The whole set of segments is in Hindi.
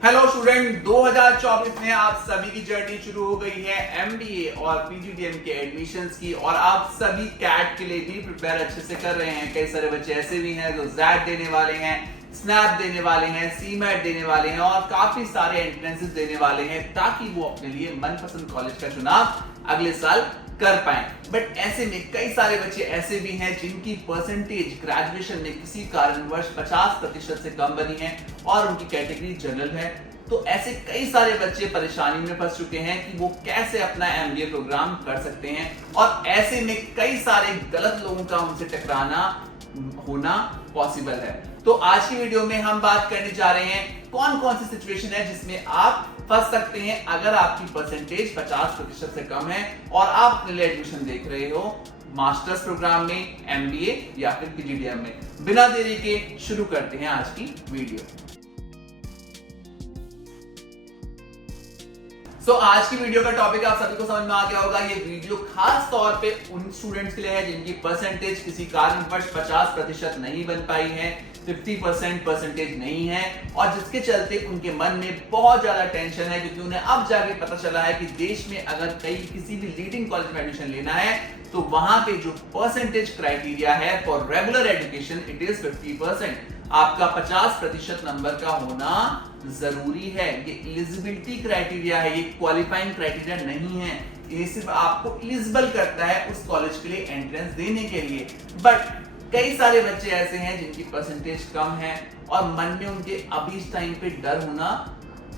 हेलो स्टूडेंट, 2024 में आप सभी की जर्नी शुरू हो गई है एमबीए और पीजीडीएम के एडमिशन्स की। और आप सभी कैट के लिए भी प्रिपेयर अच्छे से कर रहे हैं। कई सारे बच्चे ऐसे भी हैं जो जैट देने वाले हैं, स्नैप देने वाले हैं, सीमैट देने वाले हैं और काफी सारे एंट्रेंसेस देने वाले हैं ताकि वो अपने लिए मनपसंद कॉलेज का चुनाव अगले साल कर पाए। बट ऐसे में कई सारे बच्चे ऐसे भी हैं जिनकी परसेंटेज ग्रेजुएशन में किसी कारणवश 50% से कम बनी है और उनकी कैटेगरी जनरल है। तो ऐसे कई सारे बच्चे परेशानी में फंस चुके हैं कि वो कैसे अपना एमबीए प्रोग्राम कर सकते हैं। और ऐसे में कई सारे गलत लोगों का उनसे टकराना होना पॉसिबल है। तो आज की वीडियो में हम बात करने जा रहे हैं कौन कौन सी सिचुएशन है जिसमें आप फंस सकते हैं अगर आपकी परसेंटेज 50% से कम है और आप अपने लिए एडमिशन देख रहे हो मास्टर्स प्रोग्राम में, एमबीए या फिर पीजीडीएम में। बिना देरी के शुरू करते हैं आज की वीडियो। आज की वीडियो का टॉपिक आप सभी को समझ में आ गया होगा। ये वीडियो खास तौर पे उन स्टूडेंट्स के लिए है जिनकी परसेंटेज किसी कारणवश 50% नहीं बन पाई है, 50% परसेंटेज नहीं है और जिसके चलते उनके मन में बहुत ज्यादा टेंशन है, क्योंकि उन्हें अब जाके पता चला है कि देश में अगर किसी भी लीडिंग कॉलेज में एडमिशन लेना है तो वहां पे जो परसेंटेज क्राइटेरिया है for regular education it is 50%। आपका 50% नंबर का होना जरूरी है। ये एलिजिबिलिटी क्राइटेरिया है, ये क्वालिफाइंग क्राइटेरिया नहीं है। ये सिर्फ आपको एलिजिबल करता है उस कॉलेज के लिए एंट्रेंस देने के लिए। बट कई सारे बच्चे ऐसे हैं जिनकी परसेंटेज कम है और मन में उनके अभी इस टाइम पे डर होना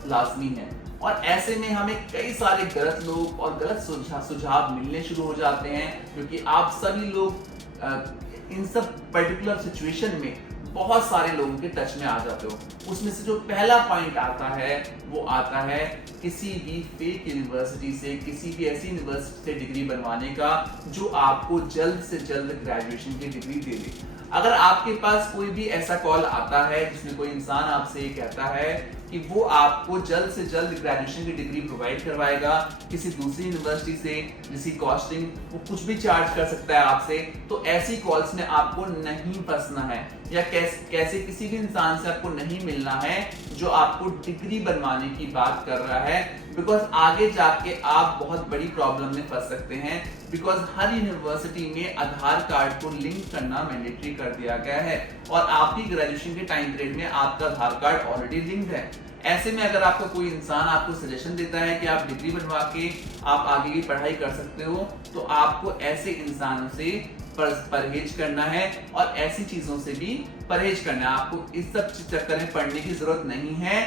लाजमी है। और ऐसे में हमें कई सारे गलत लोग और गलत सुझाव मिलने शुरू हो जाते हैं, क्योंकि आप सभी लोग इन सब पर्टिकुलर सिचुएशन में बहुत सारे लोगों के टच में आ जाते हो। उसमें से जो पहला पॉइंट आता है वो आता है किसी भी फेक यूनिवर्सिटी से, किसी भी ऐसी यूनिवर्सिटी से डिग्री बनवाने का जो आपको जल्द से जल्द ग्रेजुएशन की डिग्री दे दे। अगर आपके पास कोई भी ऐसा कॉल आता है जिसमें कोई इंसान आपसे ये कहता है कि वो आपको जल्द से जल्द ग्रेजुएशन की डिग्री प्रोवाइड करवाएगा किसी दूसरी यूनिवर्सिटी से, जिसकी कॉस्टिंग वो कुछ भी चार्ज कर सकता है आपसे, तो ऐसी कॉल्स में आपको नहीं फंसना है। या कैसे किसी भी इंसान से आपको नहीं मिलना है जो आपको डिग्री बनवाने की बात कर रहा है, बिकॉज आगे जाके आप बहुत बड़ी प्रॉब्लम में फंस सकते हैं। बिकॉज हर यूनिवर्सिटी में आधार कार्ड को लिंक करना मैंडेटरी कर दिया गया है और आपकी ग्रेजुएशन के टाइम पीरियड में आपका आधार कार्ड ऑलरेडी लिंक्ड है। ऐसे में अगर आपका कोई इंसान आपको सजेशन देता है कि आप डिग्री बनवा के आप आगे की पढ़ाई कर सकते हो, तो आपको ऐसे इंसानों से परहेज करना है और ऐसी चीजों से भी परहेज करना है। आपको इस सब चक्कर में पढ़ने की जरूरत नहीं है।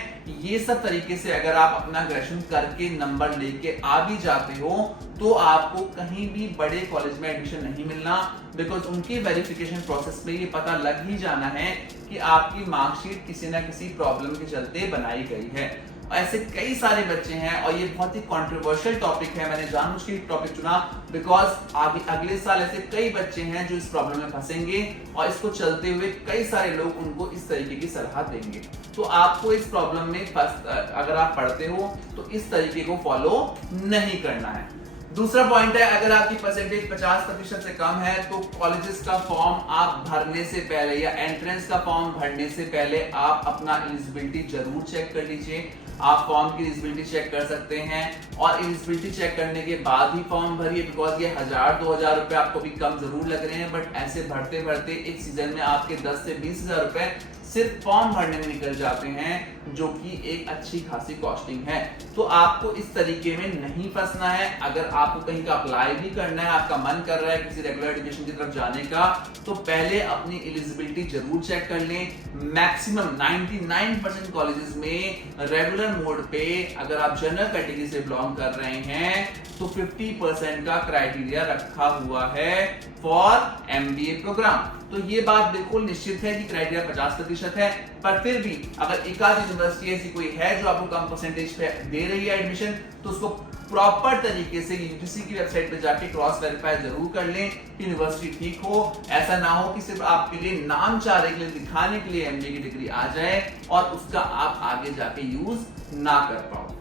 ये सब तरीके से अगर आप अपना ग्रेजुएशन करके नंबर लेके आ भी जाते हो तो आपको कहीं भी बड़े कॉलेज में एडमिशन नहीं मिलना, बिकॉज उनकी वेरिफिकेशन प्रोसेस में ये पता लग ही जाना है कि आपकी मार्कशीट किसी ना किसी प्रॉब्लम के चलते बनाई गई है। ऐसे कई सारे बच्चे हैं और ये बहुत ही कंट्रोवर्शियल टॉपिक है। मैंने जानबूझ के टॉपिक चुना बिकॉज आगे अगले साल ऐसे कई बच्चे हैं जो इस प्रॉब्लम में फंसेंगे और इसको चलते हुए कई सारे लोग उनको इस तरीके की सलाह देंगे। तो आपको इस प्रॉब्लम में अगर आप पढ़ते हो तो इस तरीके को फॉलो नहीं करना है। दूसरा पॉइंट है, अगर आपकी परसेंटेज 50% से कम है तो कॉलेजेस का फॉर्म आप भरने से पहले या एंट्रेंस का फॉर्म भरने से पहले आप अपना एलिजिबिलिटी जरूर चेक कर लीजिए। आप फॉर्म की एलिजिबिलिटी चेक कर सकते हैं और एलिजिबिलिटी चेक करने के बाद ही फॉर्म भरिए, बिकॉज ये 1000-2000 रुपए आपको भी कम जरूर लग रहे हैं, बट ऐसे भरते भरते एक सीजन में आपके 10 से 20,000 रुपए सिर्फ फॉर्म भरने में निकल जाते हैं, जो कि एक अच्छी खासी कॉस्टिंग है। तो आपको इस तरीके में नहीं फंसना है। अगर आपको कहीं का अप्लाई भी करना है, आपका मन कर रहा है किसी रेगुलर एजुकेशन की तरफ जाने का, तो पहले अपनी एलिजिबिलिटी जरूर चेक कर लें। मैक्सिमम 99% कॉलेजेस में रेगुलर मोड पे अगर आप जनरल कैटेगरी से बिलोंग कर रहे हैं तो 50% का क्राइटेरिया रखा हुआ है फॉर एमबीए प्रोग्राम। तो ये बात बिल्कुल निश्चित है कि क्राइटेरिया 50% है, पर फिर भी अगर एक आध यूनिवर्सिटी ऐसी कोई है जो आपको कम परसेंटेज पे दे रही है एडमिशन, तो उसको प्रॉपर तरीके से यूजीसी की वेबसाइट पे जाके क्रॉस वेरीफाई जरूर कर लें कि यूनिवर्सिटी ठीक हो। ऐसा ना हो कि सिर्फ आपके लिए नाम चारे के लिए दिखाने के लिए एमबीए की डिग्री आ जाए और उसका आप आगे जाके यूज ना कर पाओ।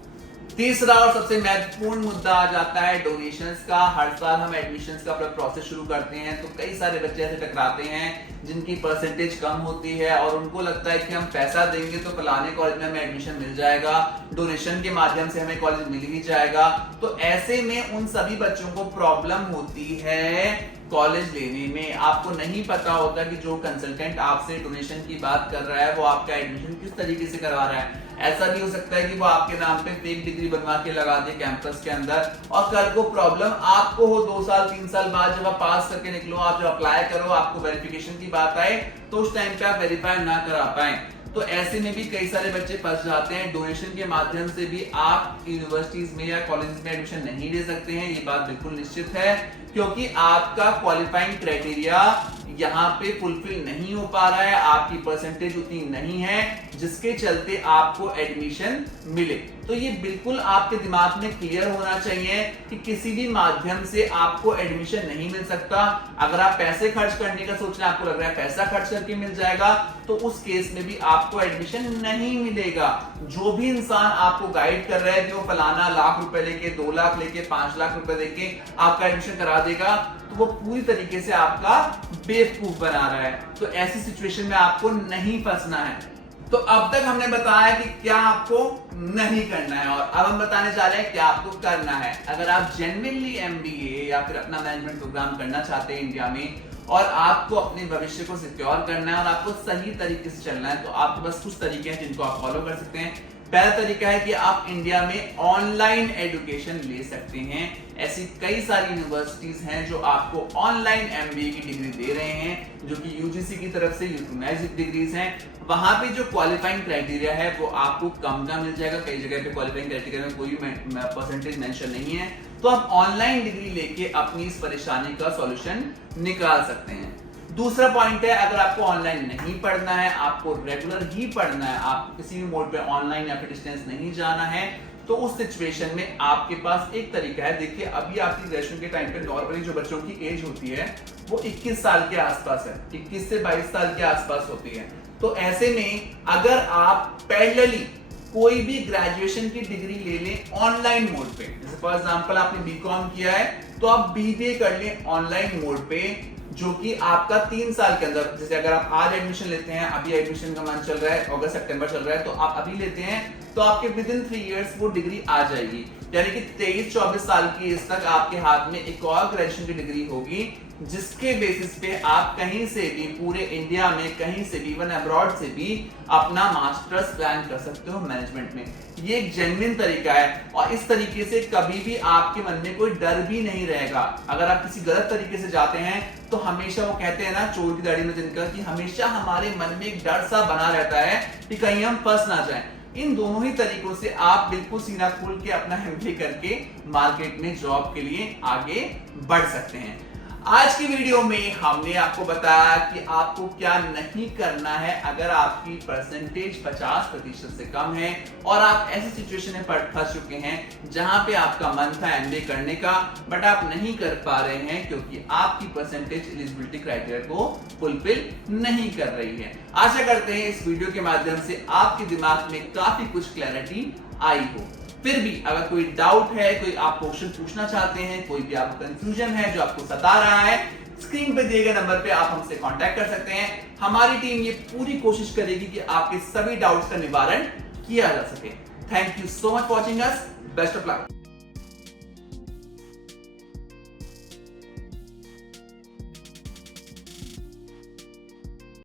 तीसरा और सबसे महत्वपूर्ण मुद्दा आ जाता है डोनेशंस का। हर साल हम एडमिशंस का अपना प्रोसेस शुरू करते हैं तो कई सारे बच्चे ऐसे टकराते हैं जिनकी परसेंटेज कम होती है और उनको लगता है कि हम पैसा देंगे तो फलाने कॉलेज में हमें एडमिशन मिल जाएगा, डोनेशन के माध्यम से हमें कॉलेज मिल ही जाएगा। तो ऐसे में उन सभी बच्चों को प्रॉब्लम होती है कॉलेज लेने में। आपको नहीं पता होता कि जो कंसल्टेंट आपसे डोनेशन की बात कर रहा है वो आपका एडमिशन किस तरीके से करवा रहा है। ऐसा भी हो सकता है कि वो आपके नाम पे फेक डिग्री बनवा के लगा दे कैंपस के अंदर और कल को प्रॉब्लम आपको हो 2 साल 3 साल बाद जब आप पास करके निकलो, आप जब अप्लाई करो, आपको वेरिफिकेशन की बात आए तो उस टाइम पे आप वेरीफाई ना करा पाए। तो ऐसे में भी कई सारे बच्चे फंस जाते हैं। डोनेशन के माध्यम से भी आप यूनिवर्सिटीज में या कॉलेज में एडमिशन नहीं ले सकते हैं, ये बात बिल्कुल निश्चित है, क्योंकि आपका क्वालिफाइंग क्राइटेरिया यहाँ पे फुलफिल नहीं हो पा रहा है, आपकी परसेंटेज उतनी नहीं है जिसके चलते आपको एडमिशन मिले। तो ये बिल्कुल आपके दिमाग में क्लियर होना चाहिए कि किसी भी माध्यम से आपको एडमिशन नहीं मिल सकता। अगर आप पैसे खर्च करने का सोच रहे हैं, आपको लग रहा है पैसा खर्च करके मिल जाएगा, तो उस केस में भी आपको एडमिशन नहीं मिलेगा। जो भी इंसान आपको गाइड कर रहा है कि वो फलाना लाख रुपए लेके 2 लाख लेके 5 लाख रुपए देके आपका एडमिशन करा देगा, तो वो पूरी तरीके से आपका बेवकूफ बना रहा है। तो ऐसी सिचुएशन में आपको नहीं फंसना है। तो अब तक हमने बताया कि क्या आपको नहीं करना है और अब हम बताने जा रहे हैं क्या आपको करना है। अगर आप जेन्युइनली एमबीए या फिर अपना मैनेजमेंट प्रोग्राम करना चाहते हैं इंडिया में और आपको अपने भविष्य को सिक्योर करना है और आपको सही तरीके से चलना है, तो आपके पास कुछ तरीके हैं जिनको आप फॉलो कर सकते हैं। पहला तरीका है कि आप इंडिया में ऑनलाइन एजुकेशन ले सकते हैं। ऐसी कई सारी यूनिवर्सिटीज हैं जो आपको ऑनलाइन एमबीए की डिग्री दे रहे हैं, जो कि यूजीसी की तरफ से यूटिलाइज्ड डिग्रीज हैं। वहां पे जो क्वालिफाइंग क्राइटेरिया है वो आपको कम का मिल जाएगा। कई जगह पे क्वालिफाइंग क्राइटेरिया में कोई परसेंटेज मेंशन नहीं है, तो आप ऑनलाइन डिग्री लेके अपनी इस परेशानी का सॉल्यूशन निकाल सकते हैं। दूसरा पॉइंट है, अगर आपको ऑनलाइन नहीं पढ़ना है, आपको रेगुलर ही पढ़ना है, आप किसी भी मोड पे ऑनलाइन या फिर डिस्टेंस नहीं जाना है, तो उस सिचुएशन में आपके पास एक तरीका है। देखिए, अभी आपकी ग्रेजुएशन के टाइम पे नॉर्मली जो बच्चों की एज होती है वो 21 साल के आसपास है, 21 से 22 साल के आसपास होती है। तो ऐसे में अगर आप पैरेलली कोई भी ग्रेजुएशन की डिग्री ले लें ऑनलाइन मोड पे, जैसे फॉर एग्जांपल आपने बीकॉम किया है तो आप बीबीए कर लें ऑनलाइन मोड पे, जो कि आपका 3 साल के अंदर, जैसे अगर आप आज एडमिशन लेते हैं, अभी एडमिशन का मंथ चल रहा है, अगस्त सितंबर चल रहा है, तो आप अभी लेते हैं तो आपके विद इन 3 इयर्स वो डिग्री आ जाएगी। यानी कि 23-24 साल की एज तक आपके हाथ में एक और ग्रेजुएशन की डिग्री होगी, जिसके बेसिस पे आप कहीं से भी पूरे इंडिया में कहीं से भी इवन अब्रॉड से भी अपना मास्टर्स प्लान कर सकते हो मैनेजमेंट में। ये एक जेन्युइन तरीका है और इस तरीके से कभी भी आपके मन में कोई डर भी नहीं रहेगा। अगर आप किसी गलत तरीके से जाते हैं तो हमेशा वो कहते हैं ना, चोर की दाढ़ी में तिनका, कि हमेशा हमारे मन में एक डर सा बना रहता है कि कहीं हम फंस ना जाएं। इन दोनों ही तरीकों से आप बिल्कुल सीना खोल के अपना एमबीए करके मार्केट में जॉब के लिए आगे बढ़ सकते हैं। आज की वीडियो में हमने आपको बताया कि आपको क्या नहीं करना है अगर आपकी परसेंटेज 50% से कम है और आप ऐसी सिचुएशन में फंस चुके हैं जहां पे आपका मन था एमबीए करने का, बट आप नहीं कर पा रहे हैं क्योंकि आपकी परसेंटेज एलिजिबिलिटी क्राइटेरिया को फुलफिल नहीं कर रही है। आशा करते हैं इस वीडियो के माध्यम से आपके दिमाग में काफी कुछ क्लैरिटी आई हो। फिर भी अगर कोई डाउट है, कोई आप क्वेश्चन पूछना चाहते हैं, कोई भी आपको कंफ्यूजन है जो आपको सता रहा है, स्क्रीन पे दिए गए नंबर पे आप हमसे कांटेक्ट कर सकते हैं। हमारी टीम ये पूरी कोशिश करेगी कि आपके सभी डाउट्स का निवारण किया जा सके। Thank you so much for watching us. Best of luck.